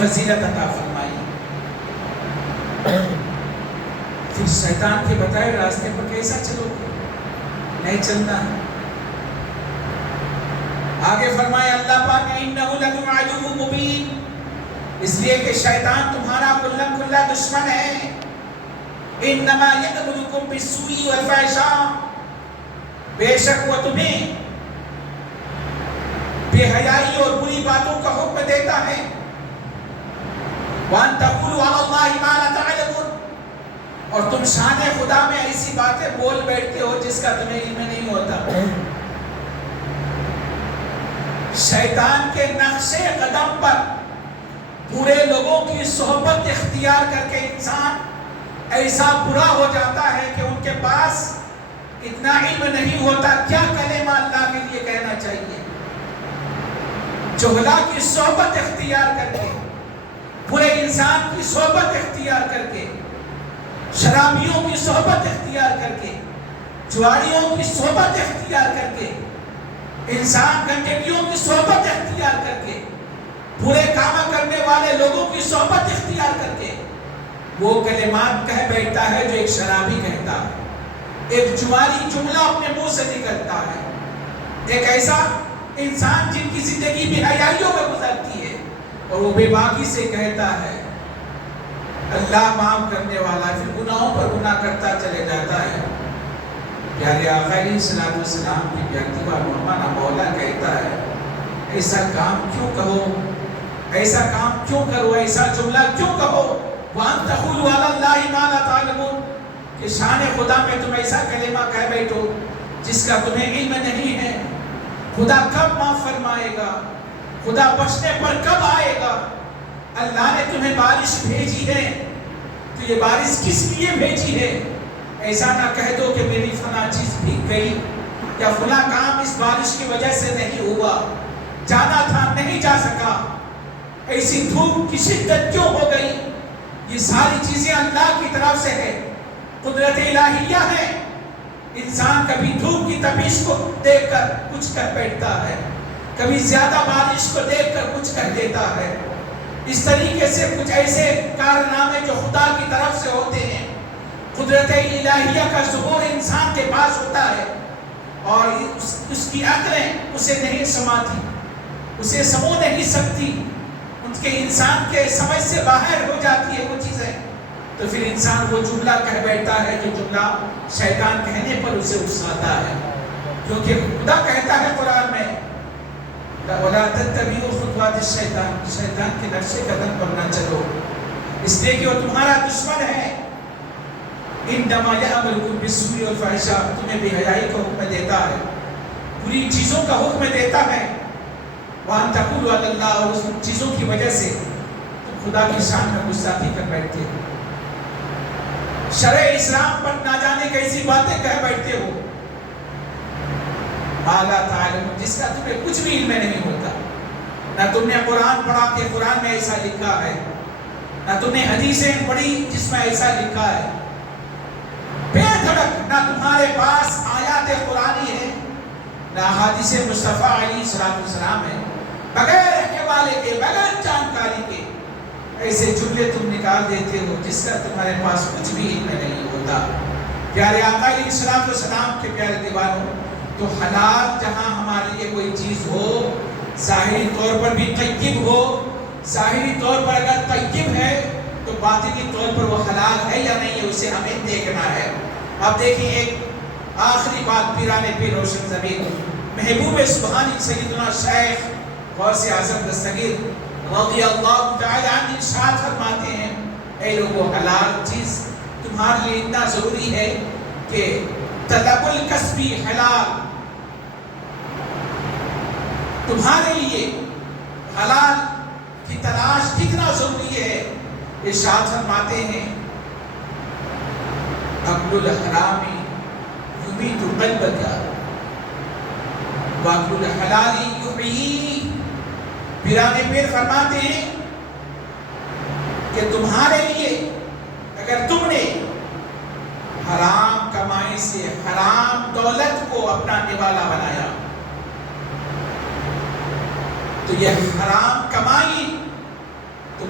فضیلت عطا فرمائی. پھر شیطان کے بتائے راستے پر کیسا چلو گے؟ نہیں چلنا ہے. آگے فرمایا اللہ پاک نے انہ لکم عدو مبین، اس لیے کہ شیطان تمہارا کھلا کھلا دشمن ہے. انما یأمرکم بالسوء والفحشاء، بے شک وہ تمہیں بے حیائی اور بری باتوں کا حکم دیتا ہے. وَأَن تَقُولُوا عَلَى اللَّهِ مَا لَا تَعْلَمُونَ، اور تم شان خدا میں ایسی باتیں بول بیٹھتے ہو جس کا تمہیں علم نہیں ہوتا. شیطان کے نقش قدم پر برے لوگوں کی صحبت اختیار کر کے انسان ایسا برا ہو جاتا ہے کہ ان کے پاس اتنا علم نہیں ہوتا کیا کلمہ اللہ کے لیے کہنا چاہیے. جہلا کی صحبت اختیار کر کے، برے انسان کی صحبت اختیار کر کے، شرابیوں کی صحبت اختیار کر کے، جواریوں کی صحبت اختیار کر کے، انسان گنجیوں کی صحبت اختیار کر کے، برے کام کرنے والے لوگوں کی صحبت اختیار کر کے وہ کلمات کہہ بیٹھتا ہے جو ایک شرابی کہتا ہے، ایک جواری جملہ اپنے منہ سے نکلتا ہے، ایک ایسا انسان جن کی زندگی بے حیائیوں میں گزرتی ہے اور وہ بے باکی سے کہتا ہے اللہ معاف کرنے والا ہے، پھر گناہوں پر گناہ کرتا چلے جاتا ہے. پیارے آقا علیہ السلام کی پیاری بار مولانا مولا کہتا ہے ایسا کام کیوں کہو، ایسا کام کیوں کرو، ایسا جملہ کیوں کہو. وَأَن تَقُولُوا عَلَى اللَّهِ مَا لَا تَعْلَمُونَ، کہ شان خدا میں تم ایسا کلمہ کہہ بیٹھو جس کا تمہیں علم نہیں ہے. خدا کب معاف فرمائے گا، خدا بخشنے پر کب آئے گا. اللہ نے تمہیں بارش بھیجی ہے تو یہ بارش کس لیے بھیجی ہے؟ ایسا نہ کہہ دو کہ میری فلاں چیز بھیگ گئی یا فلاں کام اس بارش کی وجہ سے نہیں ہوا، جانا تھا نہیں جا سکا، ایسی دھوپ کی شدت کیوں ہو گئی. یہ ساری چیزیں اللہ کی طرف سے ہے، قدرت الہیہ ہے. انسان کبھی دھوپ کی تپش کو دیکھ کر کچھ کر بیٹھتا ہے، کبھی زیادہ بارش کو دیکھ کر کچھ کر دیتا ہے. اس طریقے سے کچھ ایسے کارنامے جو خدا کی طرف سے ہوتے ہیں، قدرت الہیہ کا ظہور انسان کے پاس ہوتا ہے اور اس کی عقلیں اسے نہیں سماتی، اسے سمو نہیں سکتی، ان کے انسان کے سمجھ سے باہر ہو جاتی ہے وہ چیزیں. تو پھر انسان وہ جملہ کہہ بیٹھتا ہے جو جملہ شیطان کہنے پر اسے اکساتا ہے. کیونکہ خدا کہتا ہے قرآن میں وَلَا تَتَّبِعُوا خُطُوَاتِ الشَّيْطَانِ، شیطان کے نقش قدم پر نہ چلو، اس لیے کہ وہ تمہارا دشمن ہے. اِنَّمَا يَأْمُرُكُم بِالسُّوءِ وَالْفَحْشَاءِ، تمہیں بے حیائی کا حکم دیتا ہے، بری چیزوں کا حکم دیتا ہے. وَأَن تَقُولُوا عَلَى اللَّهِ، اور اس چیزوں کی وجہ سے تم خدا کی شان میں گستاخی کر بیٹھتے ہو، شرع اسلام پر نہ جانے کیسی باتیں کہہ بیٹھتے ہو. مَا لَا تَعْلَمُونَ، جس کا تمہیں کچھ بھی علم نہیں ہوتا. نہ تم نے قرآن پڑھا کہ قرآن میں ایسا لکھا ہے، نہ تم نے حدیثیں پڑھی جس میں ایسا لکھا ہے. بے دھڑک نہ تمہارے پاس آیات قرآنی ہے نہ حدیث مصطفیٰ علیہ السلام ہے. بغیر حوالے کے، بغیر جانکاری کے ایسے جملے تم نکال دیتے ہو جس کا تمہارے پاس کچھ بھی علم نہیں ہوتا. پیارے آقا علیہ السلام کے پیارے دیوانوں، تو حلال جہاں ہمارے لیے کوئی چیز ہو، ظاہری طور پر بھی طیب ہو، ظاہری طور پر اگر طیب ہے تو باطنی طور پر وہ حلال ہے یا نہیں ہے اسے ہمیں دیکھنا ہے. اب دیکھیں ایک آخری بات، پیران پیر روشن زمین محبوب سبحانی سیدنا شیخ غوث اعظم دستگیر رضی اللہ تعالی عنہ ارشاد فرماتے ہیں اے لوگو، حلال چیز تمہارے لیے اتنا ضروری ہے کہ طلب الکسب حلال، تمہارے لیے حلال کی تلاش کتنا ضروری ہے. ارشاد فرماتے ہیں اکل الحرام یمیت قلبک واکل الحلال یحیی. پیران پیر فرماتے ہیں کہ تمہارے لیے اگر تم نے حرام کمائی سے حرام دولت کو اپنا نوالا بنایا تو یہ حرام کمائی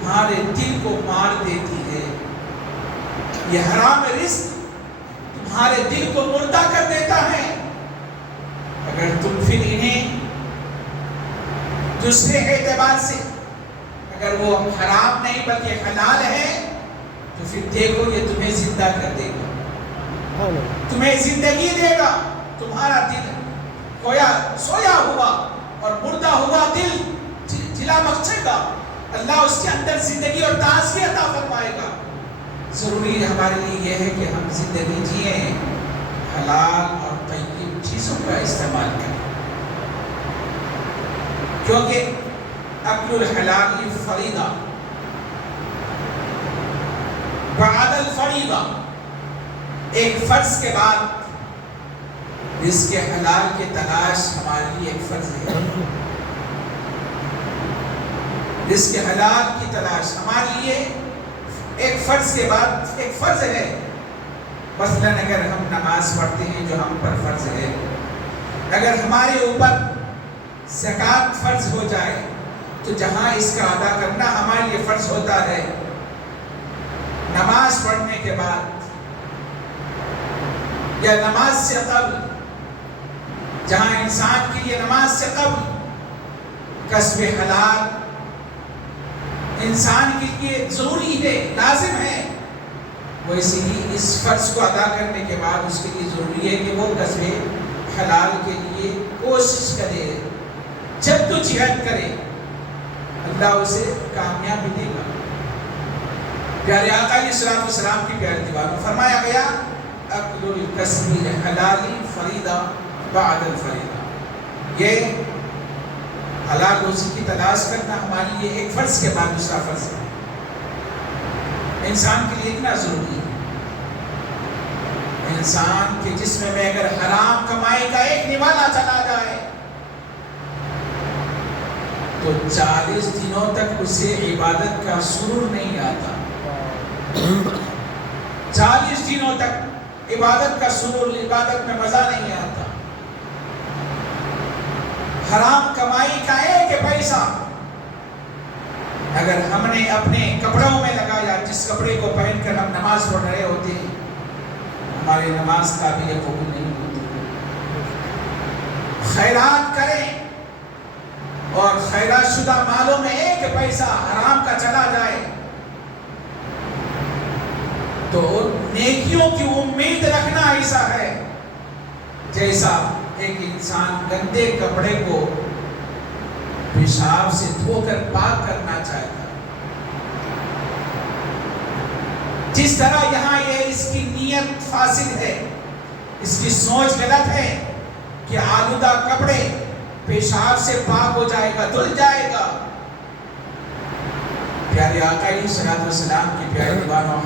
تمہارے دل کو مار دیتی ہے، یہ حرام رزق تمہارے دل کو مردہ کر دیتا ہے۔ اگر تم پھر انہیں دوسرے اعتبار سے اگر وہ حرام نہیں بلکہ حلال ہے تو پھر دیکھو یہ تمہیں زندہ کر دے گا، تمہیں زندگی دے گا۔ تمہارا دل سویا ہوا اور مردہ ہوا دل جلا مچے گا، اللہ اس کے اندر زندگی اور تازگی عطا فرمائے گا۔ ضروری ہمارے لیے یہ ہے کہ ہم زندگی جئیں، حلال اور طیب چیزوں کا استعمال کریں، کیونکہ اکل الحلال فریضہ بعد الفریضہ، ایک فرض کے بعد رزق حلال کی تلاش ہمارے لیے ایک فرض ہے۔ رزق حلال کی تلاش ہمارے لیے ایک فرض کے بعد ایک فرض ہے۔ مثلاً اگر ہم نماز پڑھتے ہیں جو ہم پر فرض ہے، اگر ہمارے اوپر زکوٰۃ فرض ہو جائے تو جہاں اس کا ادا کرنا ہمارے لیے فرض ہوتا ہے، نماز پڑھنے کے بعد یا نماز سے قبل، جہاں انسان کے لیے نماز سے قبل کسب حلال انسان کے لیے ضروری ہے، لازم ہے، ویسے ہی اس فرض کو ادا کرنے کے بعد اس کے لیے ضروری ہے کہ وہ کسب حلال کے لیے کوشش کرے، جدوجہد کرے، اللہ اسے کامیابی دے گا۔ پیارے آقا علیہ الصلوۃ والسلام کی پیاری دیوار میں فرمایا گیا اکل الکسب الحلال فریضہ بعد الفریضہ، یہ حلال روزی کی تلاش کرنا ہمارے لیے ایک فرض کے بعد دوسرا فرض ہے، انسان کے لیے اتنا ضروری ہے۔ انسان کے جسم میں اگر حرام کمائی کا ایک نوالا چلا جائے تو 40 دنوں تک اسے عبادت کا سرور نہیں آتا، 40 دنوں تک عبادت کا سرور، عبادت میں مزہ نہیں آتا۔ حرام کمائی کا ایک پیسہ اگر ہم نے اپنے کپڑوں میں لگایا، جس کپڑے کو پہن کر ہم نماز پڑھ رہے ہوتے ہیں، ہماری نماز قابل قبول نہیں ہوتی۔ خیرات کریں اور خیرات شدہ مالوں میں ایک پیسہ حرام کا چلا جائے تو نیکیوں کی امید رکھنا ایسا ہے جیسا ایک انسان گندے کپڑے کو پیشاب سے دھو کر پاک کرنا چاہتا ہے۔ جس طرح یہاں یہ اس کی نیت فاسد ہے، اس کی سوچ غلط ہے کہ آلودہ کپڑے پیشاب سے پاک ہو جائے گا، دھل جائے گا۔ پیارے آقا علیہ الصلوۃ والسلام کی پیاری دیوانوں،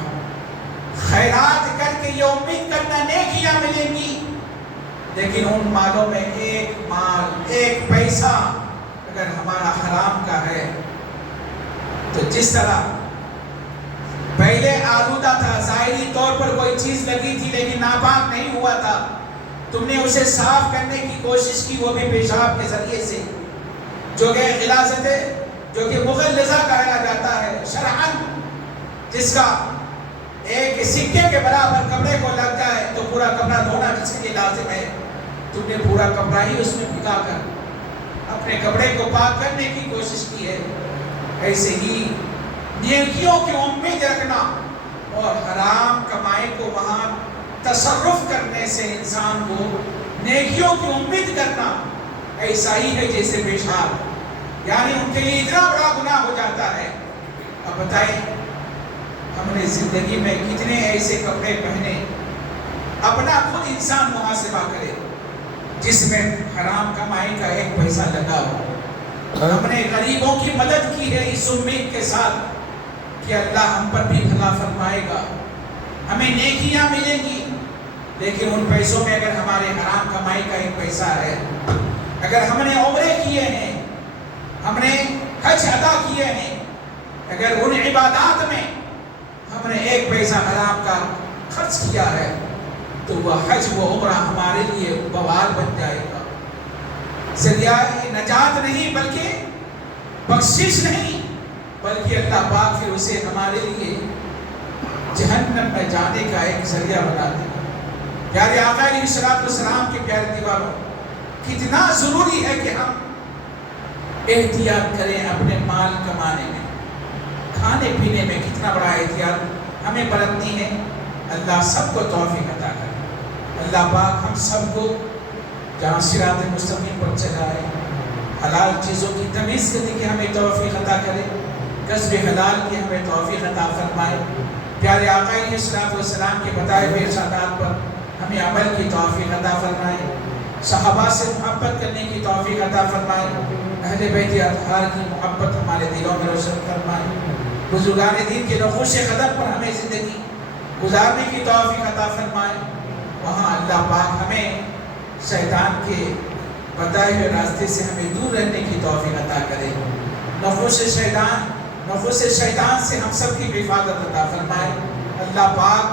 خیرات کر کے یہ امید کرنا نیکیاں ملیں گی، لیکن ان مالوں میں ایک مال، ایک پیسہ اگر ہمارا حرام کا ہے تو جس طرح پہلے آلودہ تھا، ظاہری طور پر کوئی چیز لگی تھی لیکن ناپاک نہیں ہوا تھا، تم نے اسے صاف کرنے کی کوشش کی، وہ بھی پیشاب کے ذریعے سے، جو کہ غلاظت ہے، جو کہ مغلظہ کہا جاتا ہے شرعاً، جس کا ایک سکے کے برابر کپڑے کو لگ جائے تو پورا کپڑا دھونا جس کے لیے لازم ہے، تم نے پورا کپڑا ہی اس میں بھگا کر اپنے کپڑے کو پاک کرنے کی کوشش کی ہے۔ ایسے ہی نیکیوں کی امید رکھنا اور حرام کمائی کو وہاں تصرف کرنے سے انسان کو نیکیوں کی امید کرنا ایسا ہی ہے جیسے پیشاب، یعنی ان کے لیے اتنا بڑا گناہ ہو جاتا ہے۔ اب بتائیں ہم نے زندگی میں کتنے ایسے کپڑے پہنے، اپنا خود انسان محاسبہ کرے جس میں حرام کمائی کا ایک پیسہ لگا ہو۔ ہم نے غریبوں کی مدد کی ہے اس امید کے ساتھ کہ اللہ ہم پر بھی بھلا فرمائے گا، ہمیں نیکیاں ملیں گی، لیکن ان پیسوں میں اگر ہمارے حرام کمائی کا ایک پیسہ ہے، اگر ہم نے عمرے کیے ہیں، ہم نے حج ادا کیے ہیں، اگر ان عبادات میں ہم نے ایک پیسہ حرام کا خرچ کیا ہے تو وہ حج و عمرہ ہمارے لیے بوال بن جائے گا، ذریعہ نجات نہیں بلکہ بخشش نہیں بلکہ اللہ پاک پھر اسے ہمارے لیے جہنم میں جانے کا ایک ذریعہ بنا دے گا۔ پیارے آقا علیہ الصلوۃ والسلام کے پیارے دیواروں، کتنا ضروری ہے کہ ہم احتیاط کریں اپنے مال کمانے میں، کھانے پینے میں کتنا بڑا احتیاط ہمیں برتنی ہے۔ اللہ سب کو توفیق عطا کرے۔ اللہ پاک ہم سب کو جہاں صراط مستقیم پر چلائے، حلال چیزوں کی تمیز کرنے کی ہمیں توفیق عطا کرے، کسب حلال کی ہمیں توفیق عطا فرمائے۔ پیارے آقا علیہ الصلوۃ والسلام کے بتائے ہوئے ارشادات پر ہمیں عمل کی توفیق عطا فرمائے، صحابہ سے محبت کرنے کی توفیق عطا فرمائے، اہل بیت اطہار کی محبت ہمارے دلوں میں روشن فرمائے، بزرگان دین کے نقوش قدم پر ہمیں زندگی گزارنے کی توفیق عطا فرمائے۔ وہاں اللہ پاک ہمیں شیطان کے بتائے ہوئے راستے سے ہمیں دور رہنے کی توفیق عطا کرے، نقوش شیطان سے ہم سب کی حفاظت عطا فرمائے۔ اللہ پاک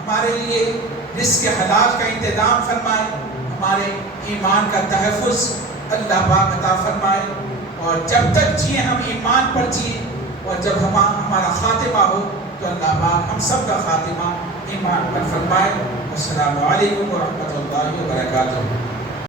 ہمارے لیے رزق حلال کا انتظام فرمائے، ہمارے ایمان کا تحفظ اللہ پاک عطا فرمائے، اور جب تک جیے ہم ایمان پر جیے، اور جب ہمارا خاتمہ ہو تو اللہ پاک ہم سب کا خاتمہ ایمان پر فرمائے۔ السلام علیکم ورحمۃ اللہ وبرکاتہ۔